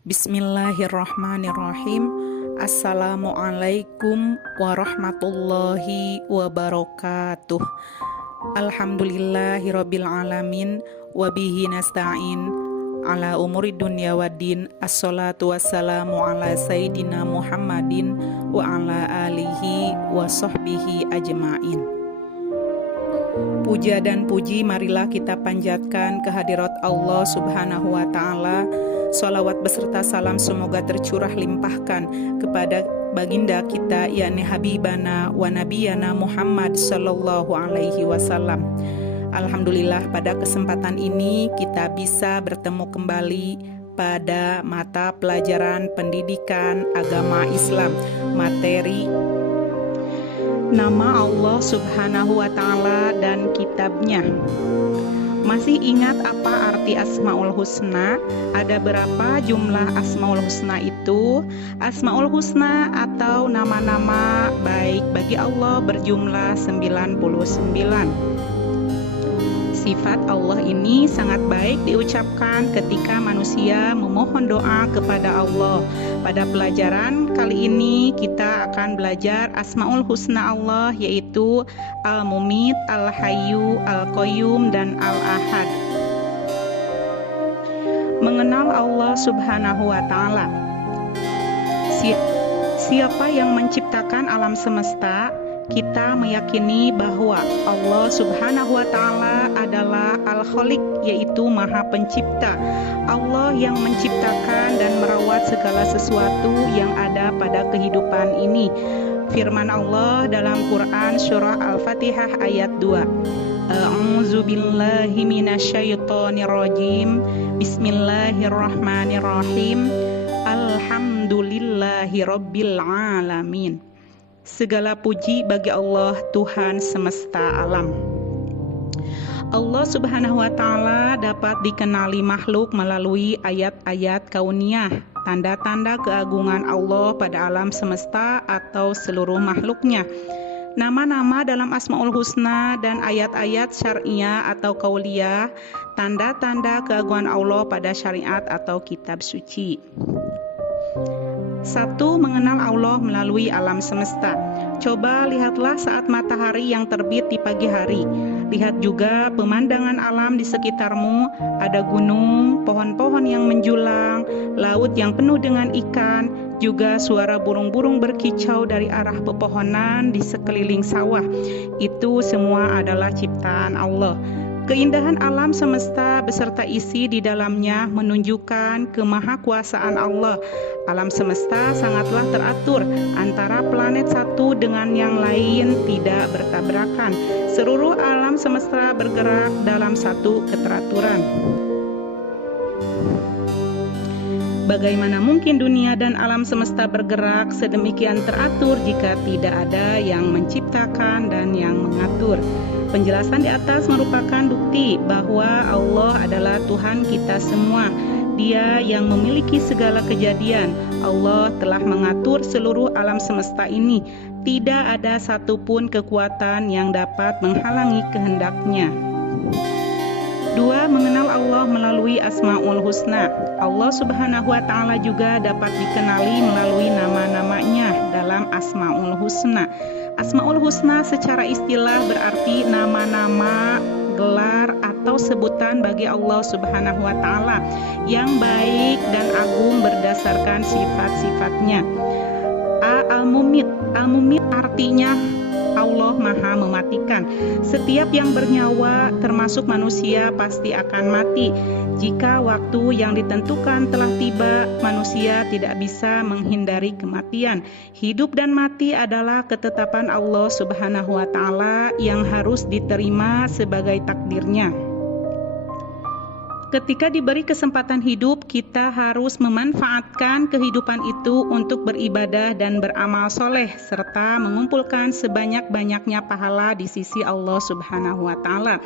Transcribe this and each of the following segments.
Bismillahirrahmanirrahim. Assalamualaikum warahmatullahi wabarakatuh. Alhamdulillahirabbil alamin wa bihi nasta'in ala umuri dunya waddin. Assalatu wassalamu ala sayyidina Muhammadin wa ala alihi wa sahbihi ajmain. Puja dan puji marilah kita panjatkan kehadirat Allah Subhanahu wa taala. Sholawat beserta salam semoga tercurah limpahkan kepada baginda kita, yakni Habibana wa Nabiyana Muhammad sallallahu alaihi wasallam. Alhamdulillah, pada kesempatan ini kita bisa bertemu kembali pada mata pelajaran pendidikan agama Islam, materi nama Allah Subhanahu wa taala dan kitabnya. Masih ingat apa arti Asmaul Husna? Ada berapa jumlah Asmaul Husna itu? Asmaul Husna atau nama-nama baik bagi Allah berjumlah 99. Sifat Allah ini sangat baik diucapkan ketika manusia memohon doa kepada Allah. Pada pelajaran kali ini kita akan belajar Asmaul Husna Allah, yaitu Al-Mumit, Al-Hayyu, Al-Qayyum, dan Al-Ahad. Mengenal Allah Subhanahu wa ta'ala. Siapa yang menciptakan alam semesta? Kita meyakini bahwa Allah Subhanahu wa ta'ala adalah Al-Khaliq, yaitu Maha Pencipta. Allah yang menciptakan dan merawat segala sesuatu yang ada pada kehidupan ini. Firman Allah dalam Quran surah Al-Fatihah ayat 2. A'udzu billahi minasyaitonir rajim. Bismillahirrahmanirrahim. Alhamdulillahi rabbil alamin. Segala puji bagi Allah, Tuhan semesta alam. Allah Subhanahu wa ta'ala dapat dikenali makhluk melalui ayat-ayat kauniyah, tanda-tanda keagungan Allah pada alam semesta atau seluruh makhluknya. Nama-nama dalam Asmaul Husna dan ayat-ayat syariah atau kauliyah, tanda-tanda keagungan Allah pada syariat atau kitab suci. 1. Mengenal Allah melalui alam semesta. Coba lihatlah saat matahari yang terbit di pagi hari. Lihat juga pemandangan alam di sekitarmu. Ada gunung, pohon-pohon yang menjulang, laut yang penuh dengan ikan, juga suara burung-burung berkicau dari arah pepohonan di sekeliling sawah. Itu semua adalah ciptaan Allah. Keindahan alam semesta beserta isi di dalamnya menunjukkan kemahakuasaan Allah. Alam semesta sangatlah teratur, antara planet satu dengan yang lain tidak bertabrakan. Seluruh alam semesta bergerak dalam satu keteraturan. Bagaimana mungkin dunia dan alam semesta bergerak sedemikian teratur jika tidak ada yang menciptakan dan yang mengatur? Penjelasan di atas merupakan bukti bahwa Allah adalah Tuhan kita semua. Dia yang memiliki segala kejadian. Allah telah mengatur seluruh alam semesta ini. Tidak ada satupun kekuatan yang dapat menghalangi kehendaknya. 2. Mengenal Allah melalui Asmaul Husna. Allah Subhanahu wa ta'ala juga dapat dikenali melalui nama-namanya dalam Asmaul Husna. Asmaul Husna secara istilah berarti nama-nama, gelar atau sebutan bagi Allah Subhanahu wa ta'ala yang baik dan agung berdasarkan sifat-sifatnya. Al-Mumit. Al-Mumit artinya Allah Maha Mematikan. Setiap yang bernyawa termasuk manusia pasti akan mati. Jika waktu yang ditentukan telah tiba, manusia tidak bisa menghindari kematian. Hidup dan mati adalah ketetapan Allah Subhanahu wa ta'ala yang harus diterima sebagai takdirnya. Ketika diberi kesempatan hidup, kita harus memanfaatkan kehidupan itu untuk beribadah dan beramal soleh, serta mengumpulkan sebanyak-banyaknya pahala di sisi Allah Subhanahu wa ta'ala.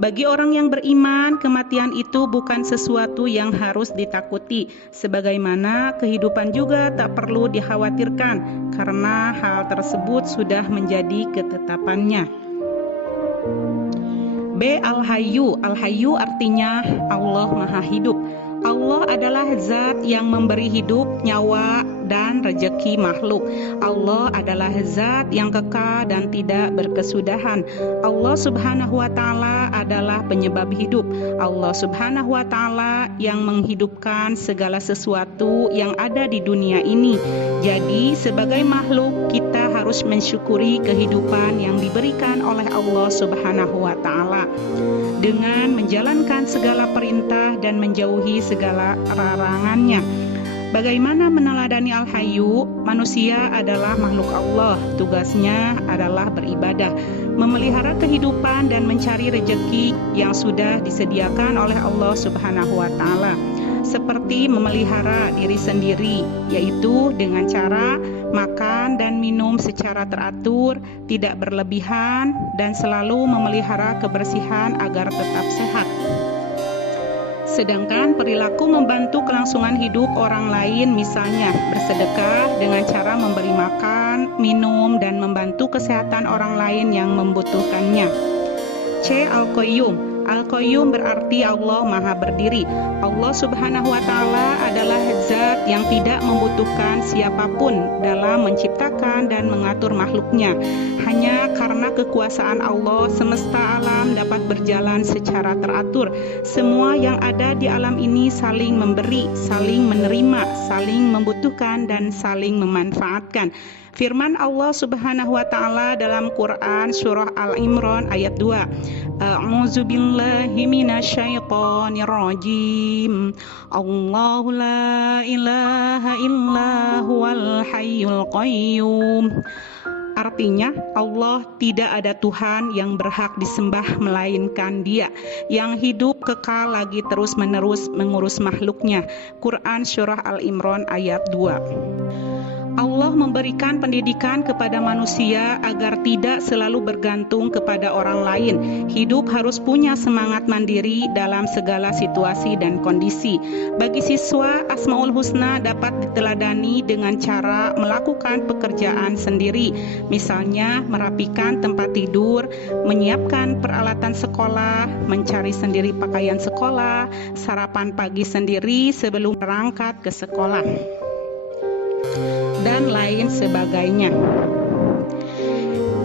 Bagi orang yang beriman, kematian itu bukan sesuatu yang harus ditakuti, sebagaimana kehidupan juga tak perlu dikhawatirkan, karena hal tersebut sudah menjadi ketetapannya. B. Al-Hayyu. Al-Hayyu artinya Allah Maha Hidup. Allah adalah zat yang memberi hidup, nyawa, dan rezeki makhluk. Allah adalah zat yang kekal dan tidak berkesudahan. Allah Subhanahu wa Ta'ala adalah penyebab hidup. Allah Subhanahu wa Ta'ala yang menghidupkan segala sesuatu yang ada di dunia ini. Jadi, sebagai makhluk, kita harus mensyukuri kehidupan yang diberikan oleh Allah Subhanahu wa Ta'ala dengan menjalankan segala perintah dan menjauhi segala larangannya. Bagaimana meneladani Al-Hayyu? Manusia adalah makhluk Allah. Tugasnya adalah beribadah, memelihara kehidupan dan mencari rezeki yang sudah disediakan oleh Allah Subhanahu wa Ta'ala. Seperti memelihara diri sendiri, yaitu dengan cara makan dan minum secara teratur, tidak berlebihan, dan selalu memelihara kebersihan agar tetap sehat. Sedangkan perilaku membantu kelangsungan hidup orang lain, misalnya bersedekah dengan cara memberi makan, minum, dan membantu kesehatan orang lain yang membutuhkannya. C. Al-Qayyum. Al-Qayyum berarti Allah Maha Berdiri. Allah Subhanahu wa Ta'ala adalah zat yang tidak membutuhkan siapapun dalam menciptakan dan mengatur makhluknya. Hanya karena kekuasaan Allah, semesta alam dapat berjalan secara teratur. Semua yang ada di alam ini saling memberi, saling menerima, saling membutuhkan, dan saling memanfaatkan. Firman Allah Subhanahu wa Ta'ala dalam Quran surah Al-Imran ayat 2. A'udzu billahi minasyaitonir rajim. Allahu la ilaha illa huwal hayyul qayyum. Artinya, Allah tidak ada Tuhan yang berhak disembah melainkan Dia, yang hidup kekal lagi terus-menerus mengurus makhluknya. Quran surah Al-Imran ayat 2. Allah memberikan pendidikan kepada manusia agar tidak selalu bergantung kepada orang lain. Hidup harus punya semangat mandiri dalam segala situasi dan kondisi. Bagi siswa, Asmaul Husna dapat diteladani dengan cara melakukan pekerjaan sendiri. Misalnya, merapikan tempat tidur, menyiapkan peralatan sekolah, mencari sendiri pakaian sekolah, sarapan pagi sendiri sebelum berangkat ke sekolah, dan lain sebagainya.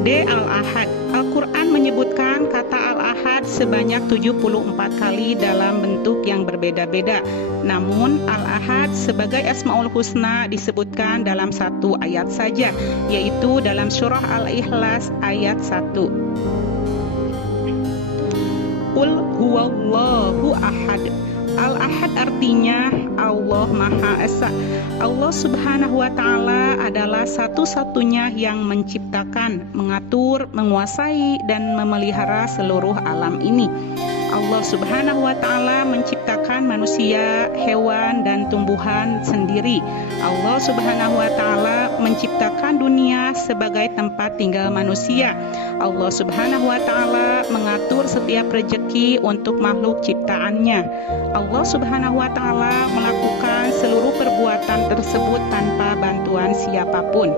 D. Al-Ahad. Al-Quran menyebutkan kata Al-Ahad sebanyak 74 kali dalam bentuk yang berbeda-beda. Namun Al-Ahad sebagai Asmaul Husna disebutkan dalam satu ayat saja, yaitu dalam surah Al-Ikhlas ayat 1. Qul huwallahu ahad. Al-Ahad artinya Allah Maha Esa. Allah Subhanahu wa Ta'ala adalah satu-satunya yang menciptakan, mengatur, menguasai, dan memelihara seluruh alam ini. Allah Subhanahu wa Ta'ala menciptakan manusia, hewan, dan tumbuhan sendiri. Allah Subhanahu wa Ta'ala menciptakan dunia sebagai tempat tinggal manusia. Allah Subhanahu wa Ta'ala mengatur setiap rezeki untuk makhluk ciptaannya. Allah Subhanahu wa Ta'ala melakukan seluruh perbuatan tersebut tanpa bantuan siapapun.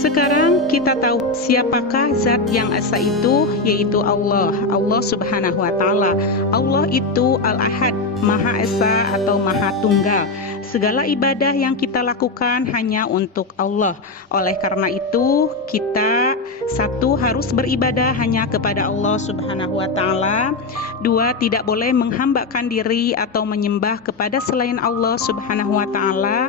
Sekarang kita tahu siapakah zat yang esa itu, yaitu Allah Subhanahu wa Ta'ala. Allah itu Al-Ahad, Maha Esa atau Maha Tunggal. Segala ibadah yang kita lakukan hanya untuk Allah. Oleh karena itu, kita satu, harus beribadah hanya kepada Allah Subhanahu wa Ta'ala. Dua, tidak boleh menghambakan diri atau menyembah kepada selain Allah Subhanahu wa Ta'ala.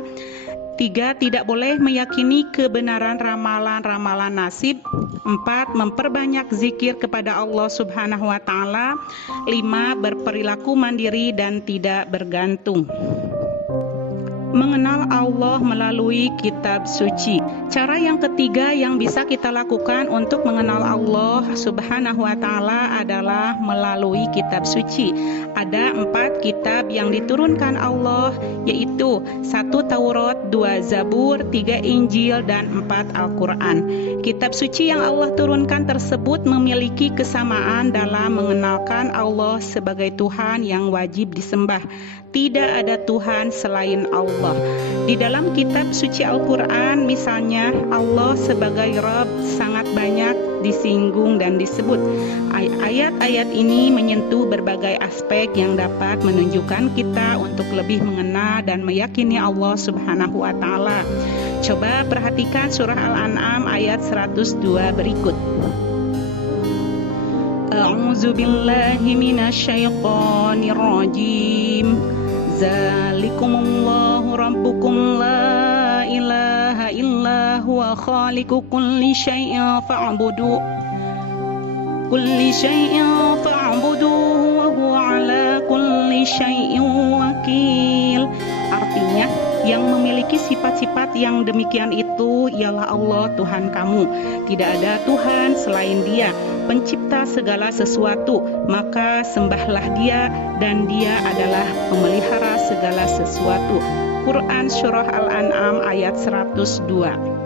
3. Tidak boleh meyakini kebenaran ramalan-ramalan nasib. 4. Memperbanyak zikir kepada Allah Subhanahu wa Ta'ala. 5. Berperilaku mandiri dan tidak bergantung. Mengenal Allah melalui kitab suci. Cara yang ketiga yang bisa kita lakukan untuk mengenal Allah Subhanahu wa Ta'ala adalah melalui kitab suci. Ada 4 kitab yang diturunkan Allah, yaitu 1 Taurat, 2 Zabur, 3 Injil, dan 4 Al-Quran. Kitab suci yang Allah turunkan tersebut memiliki kesamaan dalam mengenalkan Allah sebagai Tuhan yang wajib disembah. Tidak ada Tuhan selain Allah. Di dalam kitab suci Al-Quran misalnya, Allah sebagai Rabb sangat banyak disinggung dan disebut. Ayat-ayat ini menyentuh berbagai aspek yang dapat menunjukkan kita untuk lebih mengenal dan meyakini Allah Subhanahu wa Ta'ala. Coba perhatikan surah Al-An'am ayat 102 berikut. A'udzu billahi minasyaitonir rajim. Zalikumullahu rabbukum la ilaha illa huwa khaliqu kulli syai'in fa'budu wa huwa ala kulli syai'in wakil. Artinya, yang memiliki sifat-sifat yang demikian itu ialah Allah Tuhan kamu. Tidak ada Tuhan selain Dia, pencipta segala sesuatu, maka sembahlah Dia dan Dia adalah pemelihara segala sesuatu. Quran Surah Al-An'am ayat 102.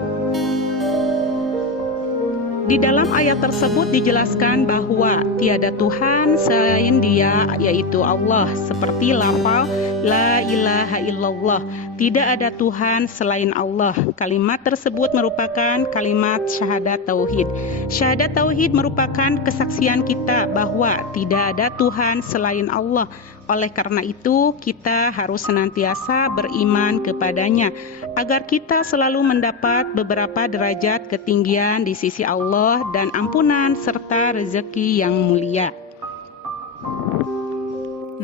Di dalam ayat tersebut dijelaskan bahwa tiada Tuhan selain Dia, yaitu Allah, seperti lafal la ilaha illallah. Tidak ada Tuhan selain Allah. Kalimat tersebut merupakan kalimat syahadat tauhid. Syahadat tauhid merupakan kesaksian kita bahwa tidak ada Tuhan selain Allah. Oleh karena itu, kita harus senantiasa beriman kepadanya agar kita selalu mendapat beberapa derajat ketinggian di sisi Allah dan ampunan serta rezeki yang mulia.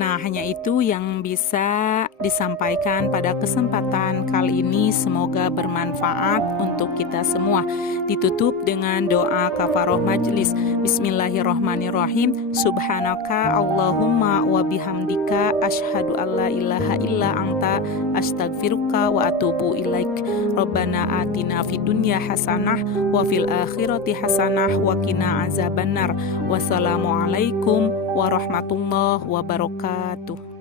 Nah, hanya itu yang bisa disampaikan pada kesempatan kali ini. Semoga bermanfaat untuk kita semua. Ditutup dengan doa kafaroh majlis. Bismillahirrahmanirrahim. Subhanaka Allahumma wa bihamdika asyhadu alla ilaha illa anta astaghfiruka wa atubu ilaik. Rabbana atina fid dunya hasanah wa fil akhirati hasanah wa qina azabannar. Wassalamualaikum warahmatullahi wabarakatuh.